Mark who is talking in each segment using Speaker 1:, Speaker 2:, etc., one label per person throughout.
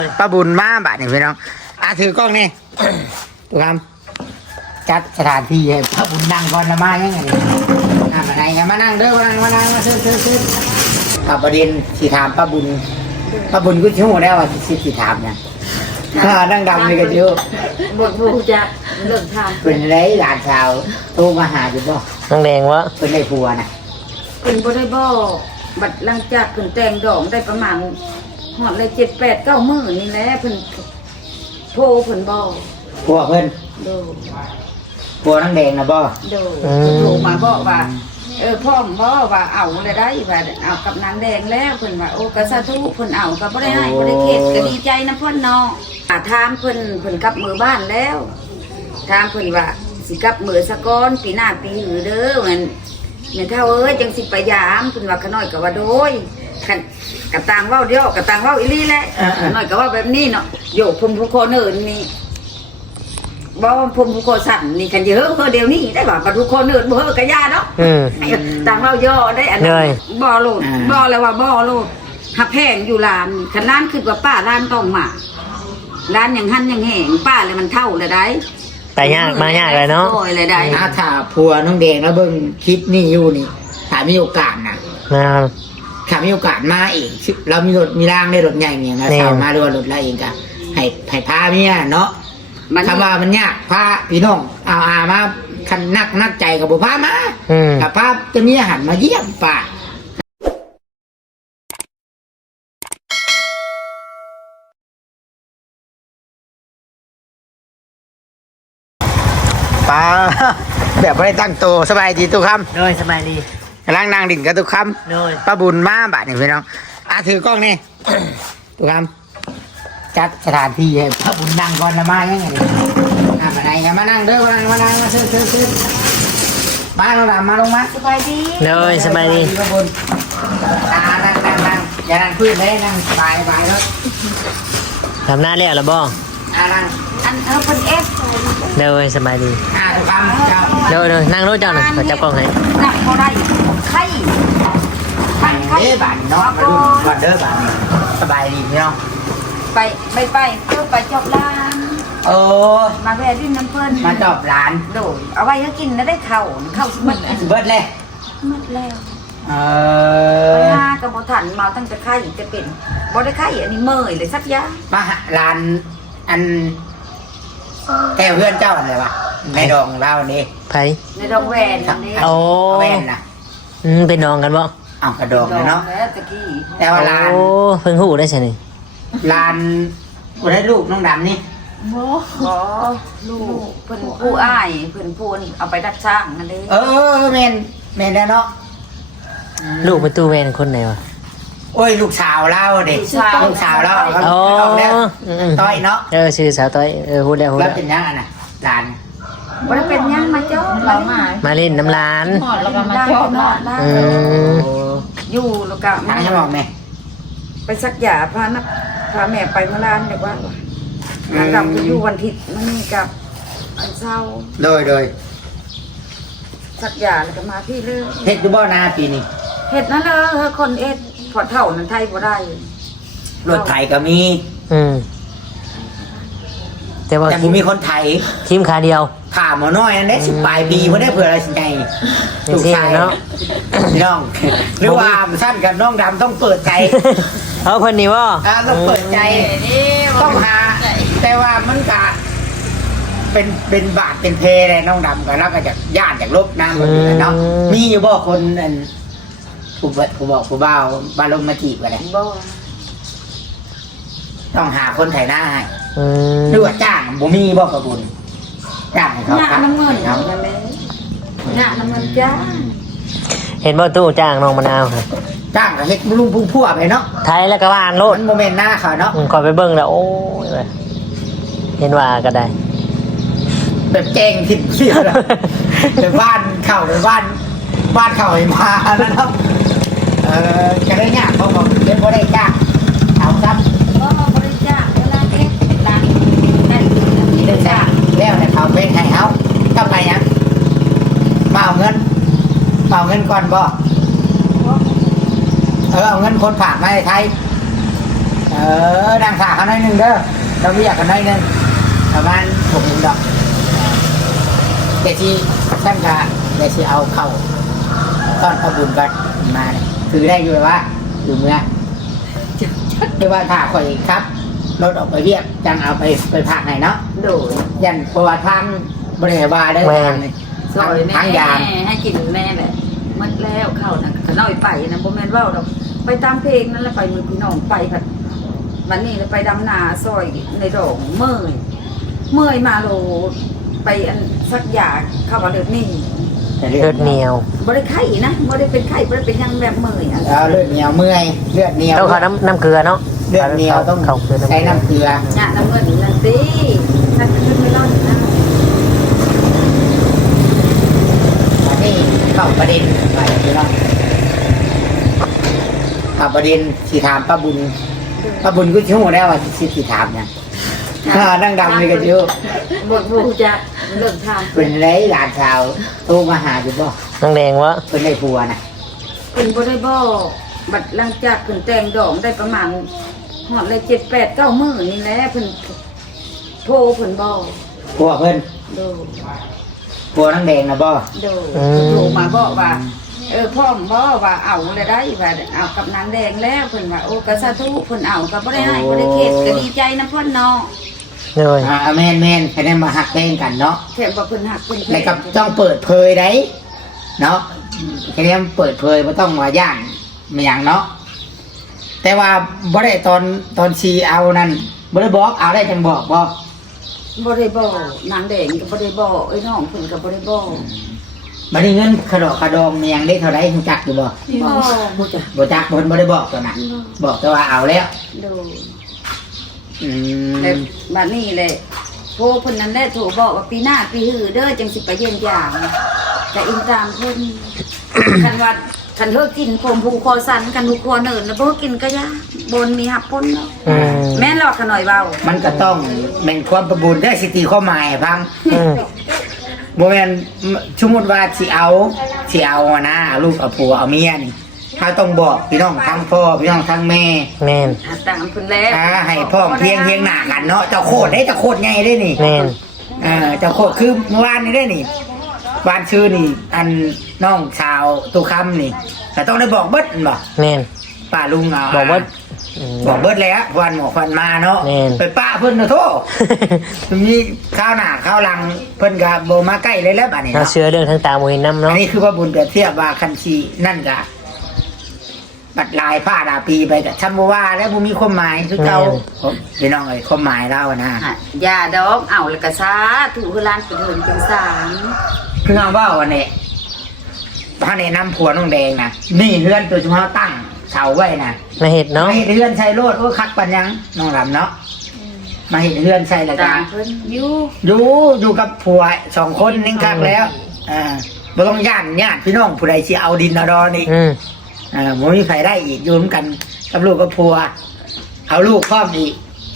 Speaker 1: ป้าบุญมาบาดนี่พี่น้องถือกล้องนี่ถูกคำจัดสถานที่ให้ป้าบุญนั่งก่อนละมายังไงมาไหนกันมานั่งเด้อมานั่งมาซื้อกับประเด็นสีถามป้าบุญก็ชั่วโมงแล้วว่าสีถามเนี่ยนั่งดำเลยกันเยอะ
Speaker 2: บูจะเริ่มทำ
Speaker 1: เป็นไรหลานสาวโทรมาหาอยู่บ่
Speaker 3: นั่งแดงวะ
Speaker 1: เป็นไรผัวนะ
Speaker 2: เป็นบ่ได้บ่บัดหลังจากเพิ่นแต่งดอกได้ประมาณหอดเลย7-8-9 มื้อนี่แหละเพิ่นโทรเพิ่นบ่
Speaker 1: ผัวเพิ่น
Speaker 2: ดู
Speaker 1: ผัวนั่งแดงนะบ่
Speaker 2: ดูโทรมาบอกว่าพ่อมบ่ว่าเอาเลยได้ว่าเอากับนางแดงแล้วเพิ่นว่าโอ้ก็สาธุเพิ่นเอาก็บ่ได้ให้บ่ได้เข็ดก็ดีใจนะเพิ่นเนาะถามเพิ่นกลับมือบ้านแล้วถามเพิ่นว่าสิกลับมือสะก้อนปีหน้าปีหือเด้อแม่เฒ่าเอ้ยจังสิไปยามเพิ่นว่าขน้อยก็ว่าโดยคันกะต่างเว้าเดียวกะต่างเว้าอีหลีแหละขน้อยก็ว่าแบบนี้เนาะโยกพุ่มผู้คนอื่นนี่บ่พุ่มผู้คนสั่นนี่กันเยอะเพิ่นเดี๋ยวนี้ได้บ่บัดผู้คนอื่นบ่เฮอกะยาเนาะต่างเว้าย่อได้อันนั้นบ่โลดบ่แล้วว่าบ่โลดหักแพงอยู่ร้านคันร้านคือว่าป้าร้านต้องมาร้านอย่างหั่นอย่างแห้งป้าเลยมันเท่าเลยได้
Speaker 3: ไปยากมายากเลยเนาะ
Speaker 2: โอ้ยเลยได้
Speaker 1: ถ้าผัวน้องแดงแล้วเบิ่งคลิปนี่อยู่นี่ถ้ามีโอกาสนะถ้ามีโอกาสมาเองเรามีรถมีร่างได้รถใหญ่เนี่ยเราสาวมาด้วยรถเราเองกันให้พาเมียเนาะคำว่ามันยากพาพี่น้องเอามาคันนักใจกับบุพามากับพาจะมีอาหารมาเยี่ยมป่าแบบไม่ได้ตั้งตัวสบายดีทุกคำ
Speaker 3: โดยสบายดี
Speaker 1: กำลังนั่งดิ่งกับทุกคำ
Speaker 3: โดย
Speaker 1: ป้าบุญมาบาดนี่พี่น้องถือกล้องนี่ทุกคำจัดสถานที่ให้ป้าบุญนั่งก่อนละมายังไงมาไหนกันมานั่งเด้อมานั่งมาซื้อมาลงมาลงมา
Speaker 2: สบายดี
Speaker 3: โดยสบายดี
Speaker 1: ป้าบุญนั่งอย่านั่งพื้นเลยนั่งสบายแล้ว
Speaker 3: ทำหน้าเรียกหรือบ่
Speaker 1: นั่ง
Speaker 2: อันเป็น
Speaker 3: โดยสบายดี
Speaker 1: ทุกคำ
Speaker 3: โดยนั่งรถเจ้าหน่อยจับกล้องให้
Speaker 2: นั่งเขาได้ไข่
Speaker 1: บาดเนาะมาดูก่อนเด้อบาดสบายดีพี่น้อง
Speaker 2: ไปเพื่อไปจบร้านมาแวะดิ้นน้ำเพิ่น
Speaker 1: มาจบร้าน
Speaker 2: โดยเอาไว้ก็กินแล้วได้เข้าเ
Speaker 1: บิดเลย
Speaker 2: ไปหากระบอกถันมาตั้งแต่ไข่จะเป็นบ่ได้ไข่อันนี้เมยเลยสักยา
Speaker 1: มาร้านอันแก้วเพื่อนเจ้าอะไรวะในดองเล่านี่
Speaker 3: ไผ
Speaker 2: ในดองแวน
Speaker 3: นี่โอ้
Speaker 1: แวนนะ
Speaker 3: เป็นดองกันบ่
Speaker 1: กระดองเลยเนาะแต่ว่าร้าน
Speaker 3: โอ้เพิ่งหูได้ใช่ไหม
Speaker 1: ร้านกูได้ลูกน้องดำนี่
Speaker 2: ลูกเพิ่นผู้อ้ายเพิ่นพูนเอาไปดัดช่างนั่นเอง
Speaker 1: แม่ได้เนาะ
Speaker 3: ลูกประตูแวนคนไหนวะ
Speaker 1: โอ้ยลูกสาวเล่าเด็กลูกสาวเล่าเขาแล้วต้อยเนาะ
Speaker 3: ชื่อสาวต้อยพูดแล้ว
Speaker 1: แล้วเป็นยังไงนะร้าน
Speaker 2: ว่าเป็นยังมาเจ้าเรา
Speaker 3: มาเล่นน้ำร้าน
Speaker 2: แล้วก็มาเจ้าอยู่แล้วก็
Speaker 1: ทางจะบอกไหม
Speaker 2: ไปสักยาพาแม่ไปเมื่อร้านเด็กว่าหลังจากอยู่วันทิศมันนี่กับอันเศร้า
Speaker 1: โดย
Speaker 2: สักยาแล้วก็มาพี่เรื่อง
Speaker 1: เห็ดดูบ่อนาปีนี้
Speaker 2: เห็ดนั่นเลยคนพอเท่านั้นไทยพอได้
Speaker 1: รถไถก็มี
Speaker 3: แต่ว่า
Speaker 1: มีคนไถ
Speaker 3: ทีมขาเดียว
Speaker 1: ถามมาหน่อยนั่นได้10 ปลายปีเพื่อได้เผื่ออะไรสิไง
Speaker 3: ถูกใจเนาะ
Speaker 1: น้องหรือว่าสั้นกับน้องดำต้องเปิดใจ
Speaker 3: เพิ่นนี่ว่า
Speaker 1: ต้องเปิดใจต้องหาแต่ว่ามันกะเป็นบาทเป็นเพเลยน้องดำก็แล้วก็จากญาติจากลบน้ำหมดเลยเนาะมีอยู่บ่คนผู้บอกผู้บ่าวบาลมมาจีบกันเลยต้องหาคนไถหน้าให้หรือว่าจ้างบ่มีบ่กระบุญจ้างให้เขาครับ
Speaker 2: น้ำเงินน้ำเงินจ้า
Speaker 3: เห็นบ่ตู้จ้างน้องมะนาว
Speaker 1: จ้างกับเฮ็ดลุงพุ่งพั่วไปเนาะ
Speaker 3: ไทยแล้วก็ว่านโลด
Speaker 1: มันโมเมนต์หน้าเขาเนาะ
Speaker 3: ขอไปเบิ่งแล้วโอ้ยเห็นว่าก็ได้
Speaker 1: แบบแกงผิดเสียแล้วเป็นบ้านเข่าเป็นบ้านเข่าให้มาแล้วเนาะจะได้ยากเขาบอกเล่นบ่ได้จ้างเอาซ้
Speaker 2: ำบ่ได้จ้างเวลาเฮ็ดร้านได้จ้าง
Speaker 1: แล้วแต่เขาเป็นให้เขาก็ไปยังมาเอาเงินก่อนบ่เอาเงินคนฝากมาในไทยดังขาเขาหน่อยหนึงเด้อเราเรียกกันหน่อยหนึงประมาณ6 ดอกเดี๋ยวที่ท่านก็เดี๋ยวที่เอาเข้าต้อนพระบุญกันมาเนี่ยคือได้อยู่ว่าอยู่เมื่อไม่ว่าถ้าข่อยครับรถออกไปเรียกจังเอาไปพักไหนเนาะ
Speaker 2: โดย
Speaker 1: ยันเพราะว่าทางบริวารได้ทางนี่
Speaker 2: ซอยแม่
Speaker 1: ทางยาม
Speaker 2: ให้กินแม่แหละหมดแล้วเข้านะก็น้อยไปนะบ่แม่นเว้าดอกไปตามเพลงนั่นแหละไปมือพี่น้องไปผัดวันนี้ไปดำนาซอยในดอกเมื่อยมาโลไปอันสักอย่างเข้ามาเลือดนี่
Speaker 3: เลือดเหนียว
Speaker 2: บ่ได้ไข้นะบ่ได้เป็นไข้บ่ได้เป็นหยังแบบเมื่อยอ่ะ
Speaker 1: แล้วเลือดเหนียวเมื่อยเลือดเหนียว
Speaker 3: ต้องเข้าน้ำเกลือเนาะ
Speaker 1: เลือดเหนียวต้อง
Speaker 3: เข้าเกลือ
Speaker 1: ใช้น้ำเกลือ
Speaker 2: เนี่ยน้ำเงินนั่นสิถ้าขึ้นไม่รอดนะ
Speaker 1: มาที่เข้าประเด็นไปพี่น้องเข้าประเด็นสีถามป้าบุญก็ชั่วโมงแล้วว่าสีถามเนี่ยนั่งดำเลยกันอยู่
Speaker 2: บ่จะเริ่มทาง
Speaker 1: เป็นไรหลานสาวโทรมาหาอยู่บ่
Speaker 3: น้องแดงวะ
Speaker 1: เป็นไรผัวนะ
Speaker 2: เพิ่นบ่ได้บอกบัดหลังจากเพิ่นแต่งดอกได้ประมาณฮอดเลย7 8 9มื้อนี่แหละเพิ่นโทรเพิ่นบอก
Speaker 1: ผัวเพิ่น
Speaker 2: โด
Speaker 1: ผัวนั่งแดงนะบ่
Speaker 2: โดโทรมาบอกว่าพ่อมบ่ว่าเอาเลยได้ว่าเอากับนางแดงแล้วเพิ่นว่าโอ้ก็สาธุเพิ่นเอาก็บ่ได้ให้บ่ได้เข็ดก็ดีใจนะเพิ่นเนาะ
Speaker 3: เลย
Speaker 1: แม่นให้ได้มาหักเพลงกันเนาะ
Speaker 2: แค่ว่าเพิ่นหักเพิ่น
Speaker 1: แล้วก็ต้องเปิดเผยได้เนาะแค่นี้เปิดเผยไม่ต้องมาย่านไม่อย่างเนาะแต่ว่าบ่ได้ตอนชีเอานั่นบ่ได้บอกเอาได้จังบอกบ่
Speaker 2: บ่ได้บอกนางแดงก็บ่ได้บอกน้องเพิ่นก็บ่ได้บอก
Speaker 1: บัดนี้เงินขดองเมียงได้เท่าไรรู้จักอยู่บ่
Speaker 2: บ่จ้ะ
Speaker 1: บ่จักเพิ่นบ่ได้บอกตัวน่ะบอกแต่ว่าเอาแล้ว
Speaker 2: โด
Speaker 1: อืม
Speaker 2: แต่บัดนี้แหละโทรเพิ่นนั้นได้โทรบอกว่าปีหน้าปีหื้อเด้อจังสิไปเยี่ยมยามก็อินตามเพิ่น คันว่าคันเฮากินโคมผูคอสันกันผูคอเนินแล้วบ่กินก็ยาบนมีหับปนเนาะ
Speaker 3: อืม
Speaker 2: แม่นหลอกขน่อยเว้า
Speaker 1: มันก็ต้องเป็นความประบุญได้สิตีข้อหมายให้ฟัง
Speaker 3: อืม
Speaker 1: บ่แม่นสมมุติว่าสิเอาอะนะเอาลูกเอาผัวเอาเมียนี่ถ้าต้องบอกพี่น้องทั้งพ่อพี่น้องทั้งแม่
Speaker 3: แม่น
Speaker 2: ตามเพิ่นแล้ว
Speaker 1: ให้พ่อเพียงหน้ากันเนาะเจ้าโคตรได้เจ้าโคตรใหญ่ได้นี่
Speaker 3: แม่น
Speaker 1: เจ้าโคตรคือเมื่อวานนี้ได้นี่วานชื่อนี่ อันน้องชาวตุคำนี่แต่ต้องได้บอกเบิดบ่
Speaker 3: แม่น
Speaker 1: ป้าลุงเอา
Speaker 3: บอกว่าอืม
Speaker 1: บอกเบิดแล้ววันหมอฟันมาเนาะ
Speaker 3: แม่น
Speaker 1: ไปป้าเพิ่นนะโทษมีข้าวหน้าข้าวหลังเพิ่นก็บ่มาใกล้เลยแล้วบัดนี้
Speaker 3: เรา
Speaker 1: เนาะ
Speaker 3: เชื่อเรื่องทางตาโมหินน้ำ
Speaker 1: อั
Speaker 3: เนาะ
Speaker 1: นนี้คือว่าบุญเปรียบเทียบว่าคันชีนั่นก็บัดลายผ้าดาปีไปกับชัมบว่าแล้วบ่มีความหมายคือเก่าพี่น้องเอ้ยความหมายเราอะนะ
Speaker 2: ยาดอกเอาแล้วก็สาธุคือล้านเป็นเหินเป็นสาม
Speaker 1: คือเอาว่าวันนี้พระแนะนำผัวน้องแดงนะนี่เฮือนตัวเฉพาะตั้งเสาไว้นะ
Speaker 3: มาเห็ดเนาะ
Speaker 1: มาเห็นเฮือนใส่โลดโอ้คักปัญญังน้องลำเนาะมาเห็นเฮือนใส่ละ
Speaker 2: ตา
Speaker 1: กัน
Speaker 2: เพิ่นอยู่
Speaker 1: อยู่กับผัว2 คนนิ่งคักแล้วบ่ต้องย่านญาติพี่น้องผู้ใดสิเอาดินเอาดอนอีก
Speaker 3: อืม
Speaker 1: บ่มีใครได้อีกอยู่ร่วมกันกับลูกกับผัวเอาลูกพร้อมอีก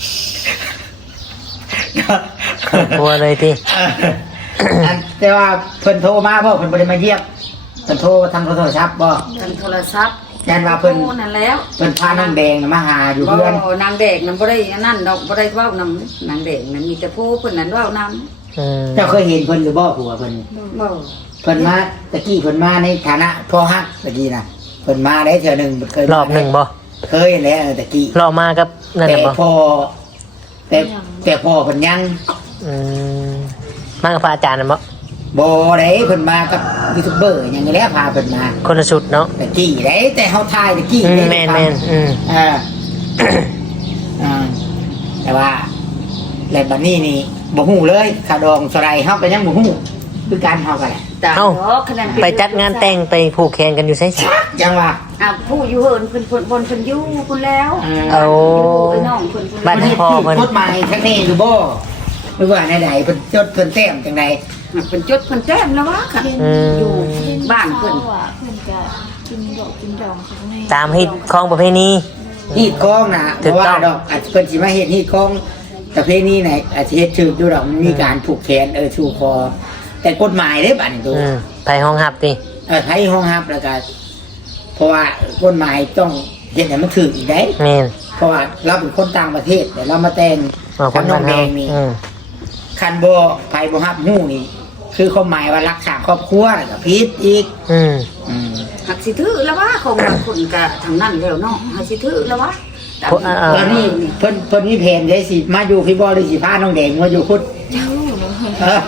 Speaker 3: กลัวเลยที
Speaker 1: แต่ว่าเพิ่นโทรมาบ่เพิ่นบ่ได้มาเยี่ยมเพิ่นโทรทางโทรศัพท์บ่
Speaker 2: ทางโทรศัพท์
Speaker 1: ยันว่าเพิ่น
Speaker 2: โอ้นั่นแล้ว
Speaker 1: เพิ่นพาน้องแดงน่ะมาหาอยู่เพื่อน
Speaker 2: นางแดงนั้นบ่ได้อันนั่นดอกบ่ได้เว้านำนางแดงนั้นมีแต่ผู้เพิ่นนั้นเว้านำ
Speaker 3: อืม
Speaker 1: เจ้าเคยเห็นเพิ่นหรือบ่ผัวเพิ่น
Speaker 2: บ่
Speaker 1: เพิ่นมาตะกี้เพิ่นมาในฐานะพ่อฮักตะกี้น่ะเพิ่นมาได้เทื่อหนึงเคย
Speaker 3: รอบหนึ่งบ่
Speaker 1: เคยแล้วตะกี้
Speaker 3: รอบมากับนั่นแห
Speaker 1: แต่
Speaker 3: ละบ่
Speaker 1: พ่อแต่พ่อเพิ่นยัง
Speaker 3: อืมมากับพระอาจารย์นะบ่
Speaker 1: บ่ได้เพิ่นมากับยูทูบเบอร์หยังนี้แหล้วพาเพิ่นมา
Speaker 3: คนละชุดเนาะ
Speaker 1: ตะกี้ได้แต่เฮาถ่ายตะกี้
Speaker 3: อืม
Speaker 1: ได้
Speaker 3: แม่นแม่นอืม
Speaker 1: เออ แต่ว่าแล้วบัดนี้นี่บ่ฮู้เลยค่าดองเท่าไหร่เฮาก็ยังบ่ฮู้คือการเฮาก็แหละ
Speaker 2: ตาดอกคะแนน
Speaker 3: ไปจัดงานแต่งไปผูกแขนกันอยู่ไส
Speaker 1: จังว่า
Speaker 2: ผู้อยู่เหินเพิ่นบนเพิ่นอยู่พุ่นแล้ว
Speaker 3: เอา
Speaker 2: ไอ้น้องเพิ่นพุ่น
Speaker 3: บ้านพ่อเพิ่น
Speaker 1: กฎหมายทั้งนี้อยู่บ่หรือว่าใดๆเพิ่นจดเพิ่นแต้มจังได
Speaker 2: เพิ่นจดเพิ่นแจ้งแล้ววะค่ะ
Speaker 3: อืม
Speaker 2: อยู่บ้านเพิ่น
Speaker 4: เพื่อนจะกินดอกกินดองเขาไง
Speaker 3: ตามฮิตของประเพณี
Speaker 1: ฮีดกองน่ะ
Speaker 3: ถู
Speaker 1: เพราะ
Speaker 3: กต้
Speaker 1: ว่า
Speaker 3: อง
Speaker 1: ดอกอาจจะเพิ่นสิมาเฮ็ดฮีดกองประเพณีไหนอาจจะเฮ็ดถูกอยู่ดอกมันมีการผูกแขนชูคอ แต่กฎหมายเด้บัดนี้ตัว
Speaker 3: อืมไปห้องหับติ
Speaker 1: ไทยห้องฮับแล้วก็เพราะว่ากฎหมายต้องเฮ็ดให้มันถูกอีกได้
Speaker 3: แม่น
Speaker 1: เพราะว่าเราเป็นคนต่างประเทศแต่เรามาแต่ง
Speaker 3: คน
Speaker 1: น้
Speaker 3: บ้า
Speaker 1: อน งแด
Speaker 3: เฮาง
Speaker 1: นี่คันโบไผบ่ฮับฮู้นี่ คือความหมายว่ารักษาครอบครัวแล้วก็ผิดอีก
Speaker 3: อืม
Speaker 2: หักสิถือแล้วว่าของบางคนก็ทางนั้นแล้วเนาะหักสิถือแล้วว่าตาม
Speaker 1: แล้วนี่เพิ่นมีแผนได้สิมาอยู่พี่บ่หรือสิพาน้องแดงมาอยู่คุด
Speaker 4: เจ้าเนาะ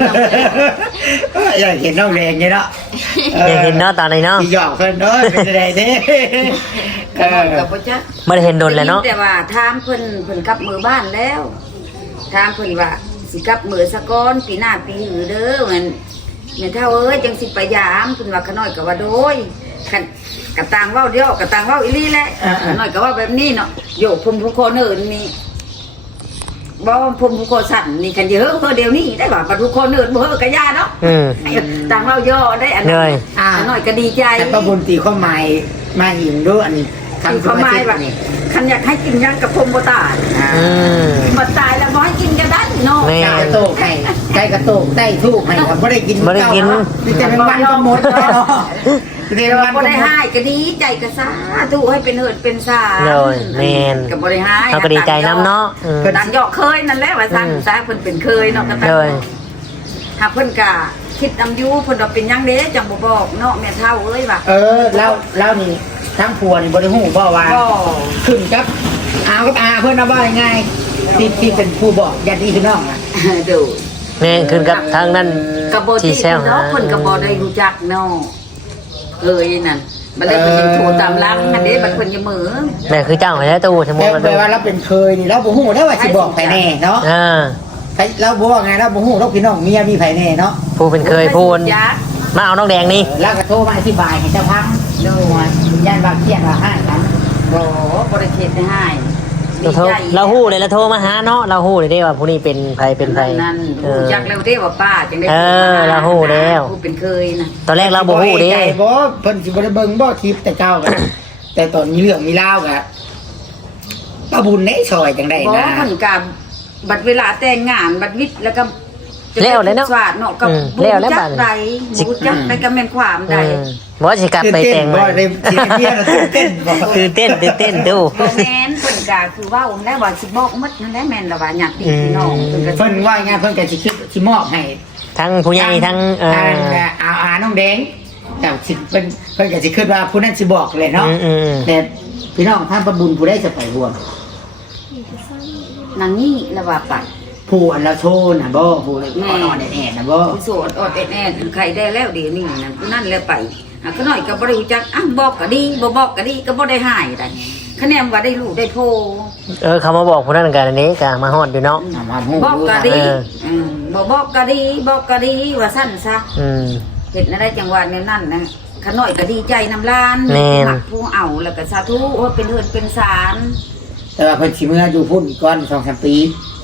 Speaker 1: อยากเห็นน้องแดงไงเนาะ
Speaker 3: อยากเห็นเนาะตอนนี้เนาะ
Speaker 1: สิหยอกเพิ่นเด้อเป็นไดเด้
Speaker 2: ก็บ่บ่จัก
Speaker 3: ไม่ได้เห็นโดนแล้วเนาะ
Speaker 2: แต่ว่าถามเพิ่นกลับมือบ้านแล้วถามเพิ่นว่าสิกลับมือสะก้อนปีหน้าปีหือเด้อแม่เฒ่าเอ้ยจังสิไปยามเพิ่นว่าขน้อยก็ว่าโดยคันกะต่างเว้าเดียวกะต่างเว้าอีหลีแหละขน้อยก็ว่าแบบนี้เนาะโยกพุ่มผู้คนอื่นนี่บ่พุ่มผู้คนสั่นนี่กันเยอะเพิ่นเดียวนี้ได้ว่าบ่ทุกคนอื่นบ่เฮอกะยาเนาะ
Speaker 3: อืม
Speaker 2: ต่างเว้าย่อได้อัน
Speaker 3: เล
Speaker 2: นั้น
Speaker 3: ย
Speaker 2: ขน้อยก็ดีใจ
Speaker 1: แต่ประบุญตีความหมายมาหิงด้วยอันนี้
Speaker 2: คือเขาหมายว่า
Speaker 1: นี่
Speaker 2: คันอยากให้กินยังกับพรมบ่ตาย
Speaker 3: อืม
Speaker 2: บ่ตายแล้วบ่ให้กินกันได้เนาะ
Speaker 3: แม่
Speaker 1: ไก่กระโตกให้ไก่กระโตกได้ทูกให้ครับไม่ได้กิน
Speaker 3: บ่ได้กิน
Speaker 1: เจ้าเนาะมีแต่เป็นวันก็หมดเนาะเรียนวัน
Speaker 2: บ่
Speaker 1: ก็
Speaker 2: ได้
Speaker 1: หมด
Speaker 2: ให้ก็ดีใจก็สาธุให้เป็นเหิดเป็นสา
Speaker 3: เลยแม่น
Speaker 2: ก็บ่ได้ให้
Speaker 3: เขาก็ดีใจน้ำเนาะอืม
Speaker 2: ดังยอกเคยนั่นแหละว่าซั่นซะเพิ่นเป็นเคยเนาะก็ตั้ง
Speaker 3: เลย
Speaker 2: หากเพิ่นก็คิดนำอยู่เพิ่นว่าเป็นหยังเด้จังบ่บอกเนาะแม่เฒ่าเอ้ยว่า
Speaker 1: แล้วนี่ทั้งผัวนี่บริหูบ่ว่า
Speaker 2: บ่
Speaker 1: ขึ้นกับอากับอาเพื่อนเอาว่ายังไงที่เป็นผู้บอกญาติพี่น้องอะ
Speaker 2: ดู
Speaker 3: แม่นขึ้นกับทางนั้น
Speaker 2: ก็บ่
Speaker 3: ที่
Speaker 2: ที่
Speaker 3: แซว
Speaker 2: เนาะเพิ่นก็บ่ได้รู้จักเนาะเคยนั่นบัดเลยเพิ่นยังโทรตามหลังอันนี้บัดเพิ่นยังมือ
Speaker 3: แม่คือเจ้าให้ได้ตู้สมมุ
Speaker 1: แต่
Speaker 3: ติว่า
Speaker 1: แปลว่าเราเป็นเคยนี่เราบ่ฮู้ได้ว่าสิบอกไผแน่เนาะ
Speaker 3: อ่า
Speaker 1: เราบ่ว่าไงเราบ่ฮู้เราพี่น้องเมียมีไผแน่เนาะ
Speaker 3: ผู้เป็นเคยพูน
Speaker 2: จัก
Speaker 3: มาเอาน้องแดงนี่
Speaker 1: แล้วก็โทรมาอธิบายให้เจ้าพังดูว่าย่านว่าเครียดว่าให้กัน
Speaker 2: บ่บ่ได้เฮ็ดให้ดี
Speaker 3: เราโทร
Speaker 2: ใจ
Speaker 3: เราฮู้เลยเราโทรมาหาเนาะเราฮู้เลยได้ว่าผู้นี้เป็นใครเป็นใคร
Speaker 2: นั่น
Speaker 3: เออ
Speaker 2: รู้จักแล้วเด้ว่าป้าจังได้
Speaker 3: เออเราฮู้แล้ว
Speaker 2: ผู้เป็นเคยนะ
Speaker 3: ตอนแรกเราบ่ฮู้เด้
Speaker 1: ใจบ่เพิ่นสิบ่ได้เบิ่งบ่คลิปแต่เก่ากัน แต่ตอนมีเรื่องมีราวก็ป้าบุญได้ซอยจังได๋
Speaker 2: บ่
Speaker 1: นะ
Speaker 2: เพิ่นก็บัดเวลาแต่งงานบัดวิทย์แล้วก็
Speaker 3: แล้วเลยเนาะ
Speaker 2: สวัสดเนาะก็
Speaker 3: อืม
Speaker 2: บ่
Speaker 3: แล้ว
Speaker 2: รู้จั
Speaker 3: บั
Speaker 2: ก
Speaker 3: ด
Speaker 2: ใดบ่รู้จักใดก็แม่นความใด
Speaker 3: บอกว่าสิกลับไปแต่ง
Speaker 1: บ่ได้สิเมียน่ะตื่นเต้นบ่
Speaker 3: ตื่นเต้นตู้
Speaker 2: บ่แม่นเพิ่นก็คือเว้าแล้วว่าสิบอกหมดนั่นแหละแม่นแล้วว่าญาติพี่น้องเพิ่นก็
Speaker 1: เพิ่นว่าไงเพิ่นก็สิคิดสิมอบให้
Speaker 3: ทั้งผู้ใหญ่ทั้ง
Speaker 1: ทางอาน้องแดงแต่สิเพิ่นก็สิคิดว่าผู้นั้นสิบอกเลยเนาะ
Speaker 3: อืม
Speaker 1: แต่พี่น้องท่านประบุญผู้ได้จะไปร่วม
Speaker 2: นางนี่แล้วว่าไป
Speaker 1: ผู้อันละโชว์น่ะบ่ผู้เลยอ่อนๆแอดๆน่ะบ่
Speaker 2: ผู้โสดอดแอดๆใครได้แล้วเดี๋ยวนี้นั่นผู้นั้นแล้วไปอ่ะก็น้อยก็บ่ได้รู้จักอ่ะบอกก็ดีบ่บอกก็ดีก็บ่ได้หายได้คะแนนว่าได้ลูกได้โพ
Speaker 3: เขามาบอกผู้นั้นกันอันนี้ก็มาฮอดอยู่เนาะ
Speaker 1: ถามว่าฮู้
Speaker 2: บอกก็ดีบ่บอกก็ดีบอกก็ดีว่าซั่นซะ
Speaker 3: อืม
Speaker 2: เฮ็ดได้จังหวะนั้นนั่นนะขน้อยก็ดีใจน้ำลาน
Speaker 3: แม่น
Speaker 2: มักผู้เอาแล้วก็สาธุว่าเป็นเฮือนเป็นศาล
Speaker 1: แต่ว่าเพิ่นสิมาอยู่พุ่นอีกก่อน 2-3 ปี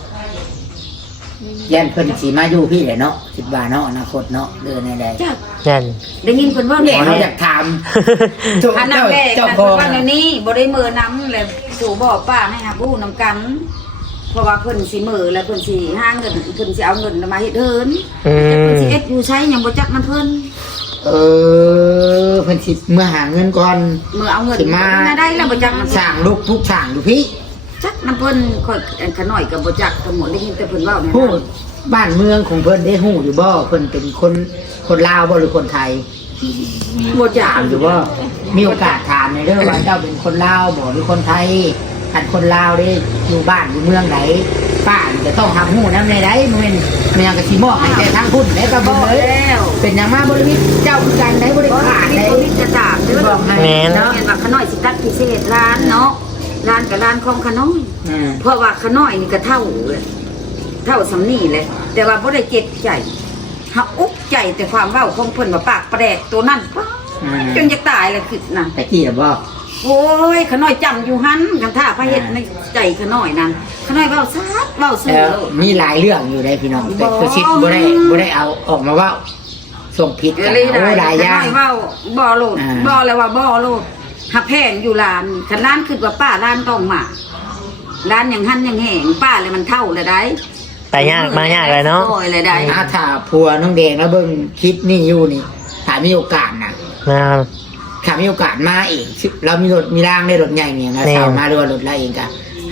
Speaker 1: ยันเพิ่นสิมาอยู่พี่แหละเนาะคิดว่าเนาะอนาคตเนาะเดินในใด
Speaker 2: จ้ะ
Speaker 3: นั่น
Speaker 2: ได้ยินเพิ่นว่า
Speaker 1: แหน่
Speaker 2: แน่
Speaker 1: เราอยากถาม
Speaker 2: อันนั้นแรก
Speaker 1: เจ้า
Speaker 2: นะ
Speaker 1: ขอ
Speaker 2: เพิ่น
Speaker 1: ง
Speaker 2: ว่าแนวนี้บ่ได้มือน้ำเลยสู่บ่อป้าให้หาผู้นำกัน เพราะว่าเพิ่นสิมือแล้วเพิ่นสิหาเงินเพิ่นสิเอาเงินมาเฮ็ดเฮิน
Speaker 3: อืม
Speaker 2: เพิ่นสิเอ็ดอยู่ใช้หยังบ่จักมันเพิ่น
Speaker 1: เเพิ่นสิเมื่อหาเงินก่อน
Speaker 2: มือเอาเงิน
Speaker 1: สิมา
Speaker 2: ได้แล้วบ่จักมัน
Speaker 1: สร้างลูกทุกสร้างอยู่พี่
Speaker 2: จักมันเพิ่นค่อยขน้อยก็บ่จักทั้งหมดได้ยินแต่เพิ่นเว้าแน่
Speaker 1: ฮู้บ้านเมืองของเพิ่นได้ฮู้อยู่บ่เพิ่นเป็นคนลาวบ่หรือคนไทย
Speaker 2: บ่จัก
Speaker 1: ถามอยู่บ่มีโอกาสถามในอยเด้อว่าเจ้าเป็นคนลาวบ่หรือคนไทยคันคนลาวได้อยู่บ้านอยู่เมืองไหนป้านี่จะต้องทำฮู้นำในใดบ่แม่นแม่นก็สิมอบให้แต่ทางพุ่นได้ก็บ่
Speaker 2: บอก
Speaker 1: เลย
Speaker 2: แล้ว
Speaker 1: เป็นหยังมาบ่ได้มีเจ้าคือกันได้บ่ได้
Speaker 2: บ่
Speaker 1: ขาด
Speaker 2: มี
Speaker 1: ได้
Speaker 2: บ่มีจะตากเด้อ
Speaker 1: บอกให้
Speaker 3: แม่น
Speaker 2: เนาะเห็นว่าขน้อยสิตัดพิเศษร้านเนาะร้านกับร้านของขน้อย
Speaker 1: อืม
Speaker 2: เพราะว่าขน้อยนี่ก็เท่าเลยเท่าสำนี่เลยแต่ว่าบ่ได้เจ็บใจเฮาอุกใจแต่ความเว้าของเพิ่นว่าปากแปลกตัวนั้นป๊าดจนจะตายเลยคือน่ะ
Speaker 1: แต่กี้น่ะบ่
Speaker 2: โอ้ยขน้อยจำอยู่หันกันท่าพระเฮ็ดในใจขน้อยนั่นขน้อยเว้าซัดเว้าซื่อ
Speaker 1: แล้ว
Speaker 2: โลด
Speaker 1: มีหลายเรื่องอยู่ได้พี่น้องแต่คือชิดบ่ได้เอาออกมาเว่าส่งผิด
Speaker 2: เอ
Speaker 1: กั
Speaker 2: อน เลย
Speaker 1: โอ้หลายอย่าง
Speaker 2: ขน้เว้าบ่โลด
Speaker 1: อ่า
Speaker 2: บ่แล้วว่าบ่โลดหักแพงอยู่ร้านคันร้านคิดว่าป้าร้านต้องมาร้านอย่างหันอย่างแหงป้าเลยมันเท่าเลยได้
Speaker 3: ไปยากมายากเลยเนาะ
Speaker 2: โอ้ยเลยได้
Speaker 1: ถ้าผัวน้องแดงแล้วเบิ่งคลิปนี่อยู่นี่ถ้ามีโอกาสนะ
Speaker 3: นะครับ
Speaker 1: ถ้ามีโอกาสมาเองเรามีรถมีร่างได้รถใหญ่เนี่ยนะ
Speaker 3: แน่
Speaker 1: สาวมาหรือว่ารถอะไรเองก็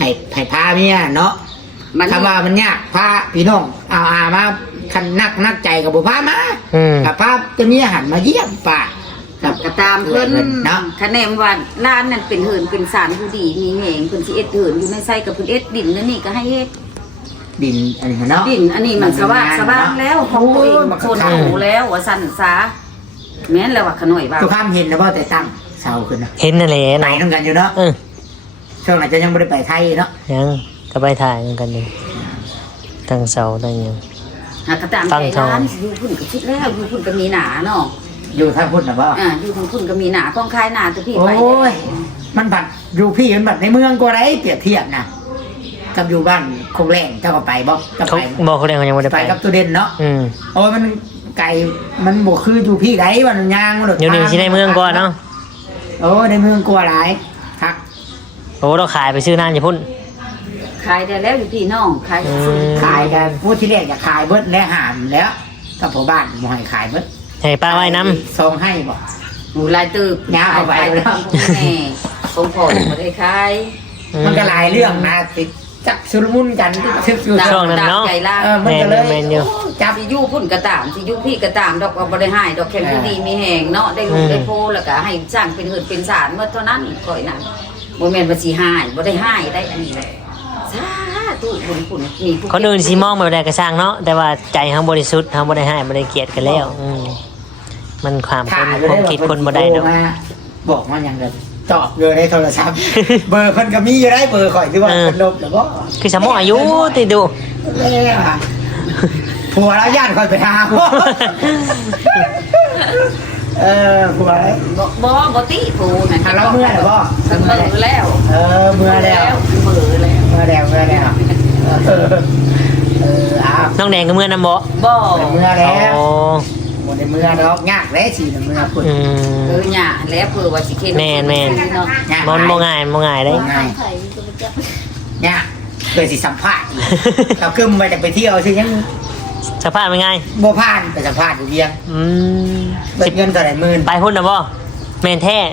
Speaker 1: ให้พาเมียเนาะคำว่ามันยากพาพี่น้องเอามาคันนักใจกับบุพามากับพาจะเมียหันมาเยี่ยมป่า
Speaker 2: ก็ตามเพิ่น
Speaker 1: เนาะ
Speaker 2: คะแนนว่าร้านนั้นเป็นเหินเป็นสารผู้ดีมีแหงเพิ่นสิเอ็ดเหินอยู่ในไส้กับเพิ่นเอ็ดดินนั่นนี่ก็ให้เฮ็ด
Speaker 1: ดินอันนี้เนาะ
Speaker 2: ดินอันนี้มันสว่างแล้วของตัวเองคนหูแล้วว่าสั่นซาแม่นแล้วว่าขน่อยว่า
Speaker 1: ทุกข้ามเห็นแล้วว่าแต่ตั้งเสาขึ้นนะ
Speaker 3: เห็นนั่นแหละ
Speaker 1: ไป
Speaker 3: เนาะ
Speaker 1: น้ำกันอยู่เนาะช่วงไหนจะยังไม่ได้ไปไทยเนาะ
Speaker 3: ยังก็ไปถ่ายกันอยู่ตั้งเสาตั้งหยัง
Speaker 2: หากระตามใจร้านอยู่พุ่นก็คิดแล้วอยู่พุ่นก็มีหนาเนาะ
Speaker 1: อยู่ท่าพุ่นนะว่า
Speaker 2: อยู่พุ่นก็มีหนาของคายหนาตัวพี่
Speaker 1: โอ้
Speaker 2: ไป
Speaker 1: ยมันบัดอยู่พี่มันบัดในเมืองกว่าไรเปรียบเทียบนะกับอยู่บ้านคงแรงเจ้าก็ไปบ่ก็
Speaker 3: เขา
Speaker 1: ไป
Speaker 3: บอกเขาเรียกเขายังไม่ได้
Speaker 1: ไป
Speaker 3: ไป
Speaker 1: กับตัวเด่นเนาะโอ้ยมันไก่มันบวกคืออยู่พี่ไรวันยางมัน
Speaker 3: อยู่นี่ที่ในเมืองก่อนเนาะ
Speaker 1: โอ้ในเมืองกว่าไรครับ
Speaker 3: โอ้เราขายไปซื้อน้ำจะพุ่น
Speaker 2: ขายได้แล้วอยู่พี่น้องขาย
Speaker 1: ขายกันพูดที่แรกอยากขายเบิดและหามแล้วกับพ่อบ้านบ่ให้ขายเบิด
Speaker 3: ให้ป้าไว้น้
Speaker 1: ซองให้บ่
Speaker 2: หมูลายตืบ
Speaker 1: ยาวเอาไปแล้ว
Speaker 2: แม่ของพ่อบ่ได้ขาย
Speaker 3: ำ
Speaker 1: มันก็หลายเรื่องนะติดจับชุลมุนกันทึกอยู่
Speaker 3: ช่วงนั้นเนาะ
Speaker 2: ใจล่าง
Speaker 1: มันก็เลย
Speaker 3: แม่นอยู่
Speaker 1: จับ
Speaker 2: สิอยู่พุ่นกระตามสิอยู่พี่กระตามดอกว่าบ่ได้หายดอกแข็งดีมีแหงเนาะได้ลูกได้โพแล้วก็ให้สร้างเป็นเหินเป็นสารเมื่อเท่านั้นก่อยนั้นบ่แม่นว่าสิหายบ่ได้หายได้อันนี้สาธุบุญคุณมีผู้
Speaker 3: คนอื่นสิมองแบบใดก็สร้างเนาะแต่ว่าใจเขาบริสุทธิ์เขาบ่ได้ให้บ่ได้เกลียดกันแล้วมันความคนความคิดคนบ่ได้ดอก
Speaker 1: บอกมันอย่างเดิมตอบเลยในโทรศัพท์ เบอร์คนก็มีอยู่ได้เบอร์ข่อยที่ว่าคนลบหรือว่า
Speaker 3: คือสมองอายุติดู
Speaker 1: ผัวแล้วญาติคอยไปหาผัวผัว
Speaker 2: บ่ติปูนั่น
Speaker 1: ทางเราเมื่อหรือว่า
Speaker 2: เมื่อแล้ว
Speaker 1: เมื่อแล้ว
Speaker 2: เมื่อแล้ว
Speaker 1: เมื่อแล้วอ้าว
Speaker 3: น้องแดงก็เมื่อนำบ่
Speaker 2: บ่
Speaker 1: เมื่อแล้ว
Speaker 3: โอ้
Speaker 1: หมดในเมื่อแล้วยากแล้วสิเมื่อคุณ
Speaker 2: หญ้าแล้วเพื่อว่าสิเข็น
Speaker 3: แม่น
Speaker 2: เนาะ
Speaker 3: มันบ่ง่ายบ่ง่ายได้
Speaker 1: ง่าย
Speaker 4: ไข่ก็ไม่จับ
Speaker 1: เนี่ยเคยสิสัมภาษณ์เราขึ้นมาจะไปเที่ยวสิยัง
Speaker 3: สภาพเป็นไง
Speaker 1: บ่ผ่านไปสัมภาษณ์อยู่เบียงเบิดเงินเท่าไหร่หมื่น
Speaker 3: ไปพุ่นน่ะบ่แม่นแท้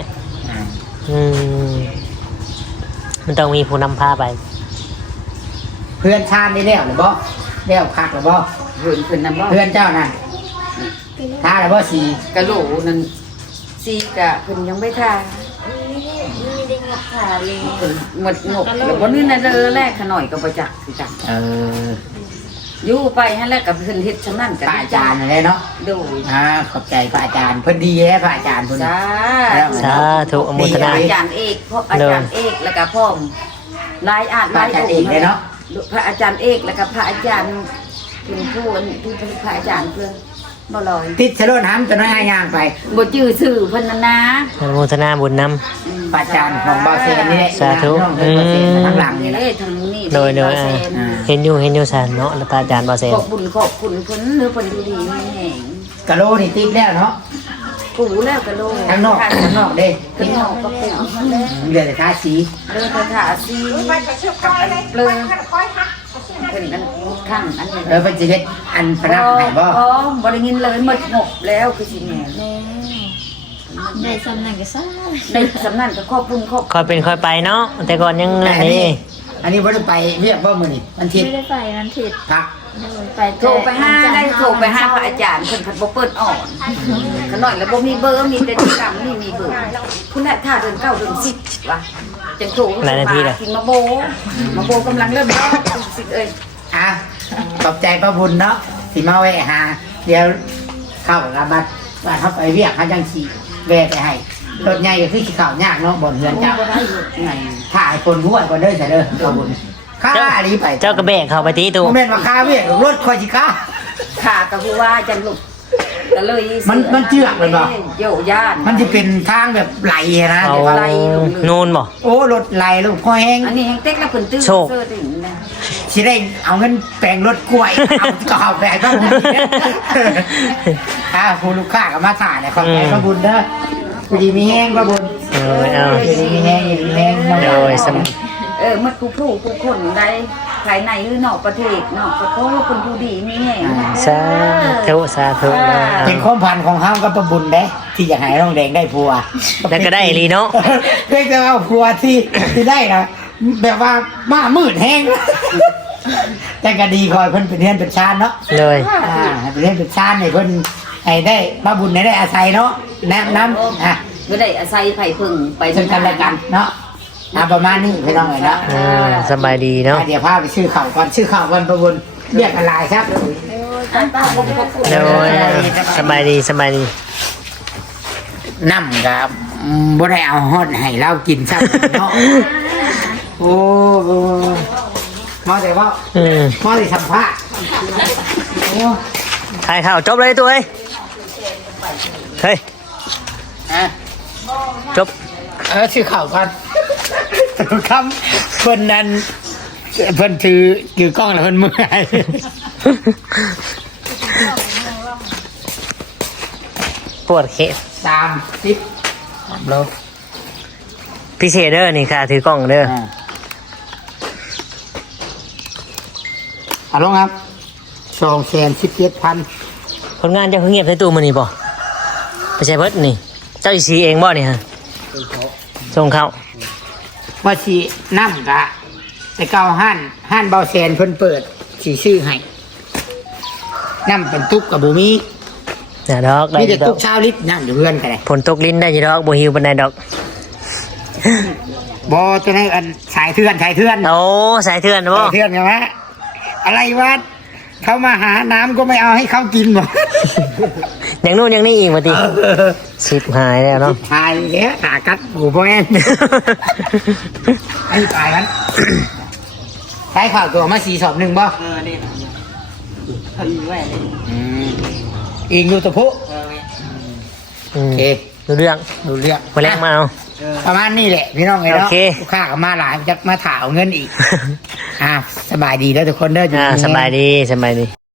Speaker 3: มันต้องมีผู้นำพาไป
Speaker 1: เพื่อนชาติได้แล้วหรือบ่แล้วคักหรือบ่
Speaker 2: เหินขึ้นนำบ่
Speaker 1: เพื่อนเจ้านั่นท่าหรือบ่สี
Speaker 2: กะโหลนั่นซีกะเพิ่นยังไม่ทา
Speaker 4: นี่ได้เงาขาเลย
Speaker 2: เพิ่นหมดงบแล้วบ่นี่น่ะเด้อแรกขน่อยก็บ่จักสิจัก อยู่ไปหั่นแหละกับเพิ่นเฮ็ดซำนั้นก็
Speaker 1: พระอาจารย์อะไรเนาะ
Speaker 2: โดย
Speaker 1: ขอบใจพระอาจารย์เพิ่นดีแฮะพระอาจารย์เพิ่น
Speaker 2: สา
Speaker 3: สาธุอนุโมทนา
Speaker 2: อาจารย์เอกเพราะอาจารย์เอกแล้วก็พ่อมหลายอาจ
Speaker 1: พระอาจารย์เองเลยเนาะ
Speaker 2: พระอาจารย์เอกแล้วก็พระอาจารย์เป็นผู้ที่เป็นพระอาจารย์เพิ่นบ่ลอย
Speaker 1: ติดสโลนห้ำจะน้อยย่างไป
Speaker 2: บ่จื้อชื่อเพิ่นน่ะนะ
Speaker 3: อนุโมทนาบุญนำ
Speaker 1: พระอาจารย์ของบาเซนนี่แหละ
Speaker 3: สาธุ
Speaker 1: น้องเพิ่นบาเซนข้างหลังนี่แหละ
Speaker 2: ทางนี้
Speaker 3: โดยเห็นอยู่สารเนาะแล้วพระอาจารย์บ่เซน
Speaker 2: ขอบคุณเพิ่นหรือเพิ่นดูดีมีแหง
Speaker 1: กะโลนี่ติดแล้วเนาะ
Speaker 2: กูแล้วก็โล
Speaker 1: ข้างนอกเด้
Speaker 2: ข้างนอกก็เป็นแล้ว
Speaker 1: เหลือแต่ทาสี
Speaker 2: เลือดถาซีกับอันเปลือกเป็นอันข้างอันนี้
Speaker 1: เพิ่นสิเฮ็ดอันพนักให้บ่
Speaker 2: อ๋อบริงินเลยหมดงบแล้วคือสิแม่
Speaker 4: ได้สำนักก็ซ่า
Speaker 2: ในสำนักก็ครอบคลุมครอบ
Speaker 3: ค่อยเป็นค่อยไปเนาะแต่ก่อนยัง
Speaker 1: แต่อัน
Speaker 3: นี่
Speaker 1: นี้อันนี้บ่ได้ไปเรียกบ่มื้อนี้มันทิศ
Speaker 4: ไม่ได้ไปมันผิด
Speaker 1: พัก
Speaker 4: ไป
Speaker 2: โทรไปห้าได้โทรไปห้าพระอาจารย์เพิ่นพัดบ่เปิดอ่อนขน่อยแล้วบ่มีเบอร์มีแต่ที่กรรมนี่มีเบอร์คุณน่ะถ้าเดือน9เดือน10ว่ะจังโทรกินมาโบกำลังเริ่มแล้วสิเอ้ย
Speaker 1: ขอบใจพระบุญเนาะสิมาแวะหาเดี๋ยวเข้ากับบัดว่าเขาไปเรียกเขาจังสิแวะไปให้รถใหญ่ก็คือสิเข้ายากเนาะบ่เฮือนเจ้า
Speaker 2: บ่ได้ไง
Speaker 1: ถ่ายคนห้วยคนเด้อใส่เด้อพระบุญค่าอันนี้ไป
Speaker 3: เจ้ากระแบกเข้าไปตีตู้
Speaker 1: บ่แม่นว่าค่าเวียกรถคอยสิค่า
Speaker 2: ขากับผู้ว่าจังลูกก็เลย
Speaker 1: มันเจือกเลยบ่
Speaker 2: โยย่าน
Speaker 1: มันจะเป็นทางแบบไหลนะ
Speaker 3: เอา
Speaker 1: แต่ว่า
Speaker 3: นูนบ่
Speaker 1: โอ้รถไหลลูกพ่อแห้ง
Speaker 2: อันนี้แฮงเต็กแล้วเพิ่นตื้อ
Speaker 3: โชค
Speaker 2: เสื้อถึงนะ
Speaker 1: สิได้เอาเงินแปลงรถกล้วยเอาก็เอาแปลงพระบุญผู้ลูกค้าก็มาถ่ายเนี่ยขอบใจพระบุญเด้อพอดีมีแห้งพระบุญ
Speaker 3: เอา
Speaker 1: พอดีมีแห้งมีแห้งน้อง
Speaker 3: โดยสม
Speaker 2: มันกูผู้กูคนได้ภายในหรือนอกประเทศนอกประเทศคนผู้ดีมีแฮง
Speaker 3: สาธุ
Speaker 1: เป็นความพันของเฮากับพระบุญเด้ที่อยากให้น้องแดงได้ผัว
Speaker 3: แล้วก็ได้ลีเนาะ
Speaker 1: เพียงแต่ว่าผัวที่ได้นะแบบว่ามามืดแห้ง แต่ก็ดีคอยเพิ่นเป็นเฮือนเป็นชานเนาะ
Speaker 3: เลย
Speaker 1: เป็นเฮือนเป็นชานให้เพิ่นให้ได้มาบุญให้ได้อาศัยเนาะแนะนำ
Speaker 2: ก็ได้อาศัยไผพึ่งไป
Speaker 1: ซึ่งกันและกันเนาะประมาณนี้พี่น้องเอ้ยเนาะ
Speaker 3: สบายดีเนาะ
Speaker 1: เดี๋ยวพาไปซื้อข้าวก่อนซื้อข้าวก่อนประบุญเรียกอะไรครับ
Speaker 3: เลยสบายดีสบายดี
Speaker 1: น้ำกับบ่ได้เอาฮอดให้เรากินซักเนาะโอ้มาแต่ว่ามาแต่สัมภาษณ์โอ้
Speaker 3: ถ่ายข่าวจบเลยตัวเอ้ยเฮ้ยจบ
Speaker 1: ชื่อข่าวก่อนคำเพิ่นนั้นเพิ่นถือกล้องแล้วเพิ่นเมื่อย
Speaker 3: ปวดเคส
Speaker 1: 30 โล
Speaker 3: พิเศษเด้อนี่ค่ะถือกล้องเด้อ
Speaker 1: เอาลงครับ217,000
Speaker 3: คนงานเจ้าคือเงียบในตู้มันนี่ป่ะไม่ใช่เพิ่นนี่ เจ้าอีซีเองบ่นี่ฮะส่งเขา
Speaker 1: ว่าสิน้ำกะแต่เก่าห้านเบาแสนเพิ่นเปิดสิซื้อให้น้ำเป็นตุกกับบุมี
Speaker 3: น่ะดอกได้
Speaker 1: มีแต่
Speaker 3: ด
Speaker 1: ตุ
Speaker 3: อก
Speaker 1: กชาวลิตรน้ำอยู่เพื่อนกันเลย
Speaker 3: ผลตกลิ้นได้อยี่ดอกบ่หิวปานใดดอก
Speaker 1: บอจะได้อันสายเทือน
Speaker 3: โอ้สายเถื่อนบ่
Speaker 1: สายเทือนใช่ไหมอะไรวะเขามาหาน้ำก็ไม่เอาให้เขากินบ่
Speaker 3: อย่างนู้นอย่างนี้อีกมาติชิบหายแล้วเนาะ
Speaker 1: ทายเนี้ยหากัดหูพ่อแม่ ไอ้ตายกันใช้ข่าวตัวมา421บ่
Speaker 2: นี่เพิ่นไว้เลย
Speaker 1: อิงอยู่ตะพุ
Speaker 3: อืม
Speaker 1: โอเค
Speaker 3: รู้เรื่อง
Speaker 1: ดูเรื่อง
Speaker 3: มาแรงมาเอา
Speaker 1: ประมาณนี้แหละพี่น้องไงเนาะ
Speaker 3: โอเค
Speaker 1: ลูกค้าก็มาหลายจะมาถามเอาเงินอีก สบายดีแล้วทุกคนเด้ออยู่
Speaker 3: สบายดีสบายดี